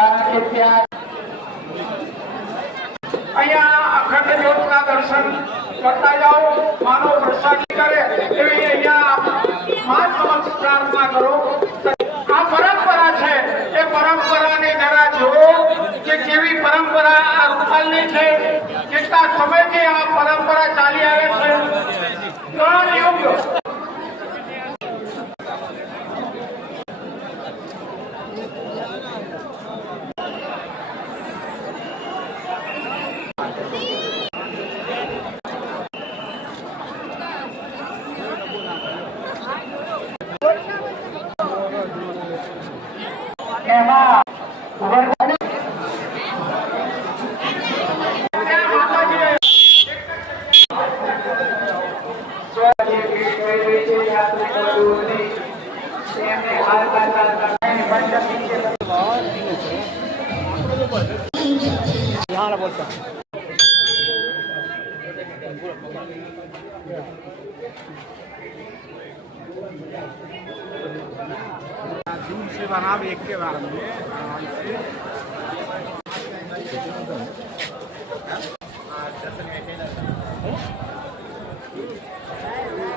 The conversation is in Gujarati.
કારણ કે ત્યાં અહીંયા અખંડ જ્યોતના દર્શન કરતા જાઓ, માનો પ્રસાદ કરે એવી અહીંયા મા સમક્ષ પ્રાર્થના કરો। આ પરંપરા છે, એ પરંપરાને જરા જુઓ કે કેવી પરંપરા આ રૂપાલની છે, કેટલા સમયથી આ પરંપરા ચાલી આવે છે। ગ્રહણ યોગ્ય दूर से बना एक के बारे में